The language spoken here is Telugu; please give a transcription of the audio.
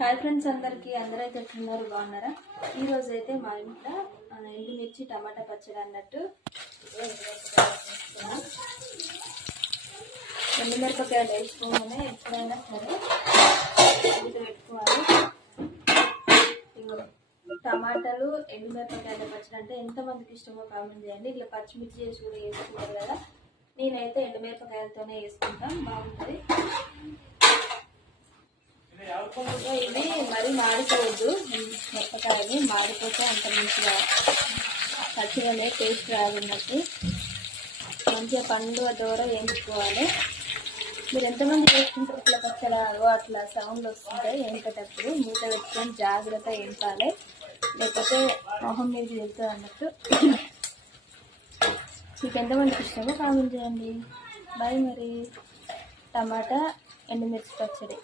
హాయ్ ఫ్రెండ్స్ అందరికీ అందరైతే ఎట్లున్నారు? బాగున్నారా? ఈరోజు అయితే మా ఇంట్లో ఎండుమిర్చి టమాటా పచ్చడి అన్నట్టు ఎండుమిరపకాయలు వేసుకోగానే ఎప్పుడైనా సరే పెట్టుకోవాలి టమాటాలు ఎండుమిరపకాయల పచ్చడి అంటే ఎంతమందికి ఇష్టమో కామెంట్ చేయండి. ఇట్లా పచ్చిమిర్చి చేసి కూడా వేసుకుంటారు కదా. నేనైతే ఎండుమిరపకాయలతోనే వేసుకుంటాం. బాగుంటుంది. ఇవి మరీ మాడిపోవద్దు. మిరపకాయలు మాడిపోతే అంత మంచిగా పచ్చిగానే టేస్ట్ రాదున్నట్టు మంచిగా పండుగ దూర వేయించుకోవాలి మీరు ఎంతమంది వేసుకుంటారు ఇట్లా పచ్చడాలు అట్లా సౌండ్లు వస్తుంటాయి వేయించేటప్పుడు మూత పెట్టుకొని జాగ్రత్త వేయించాలి లేకపోతే మొహం మీద వెళ్తుంది అన్నట్టు. మీకు ఎంతమందికి ఇష్టమో కామెంట్ చేయండి. బాయ్ మరి. టమాటా ఎండుమిర్చి పచ్చడి.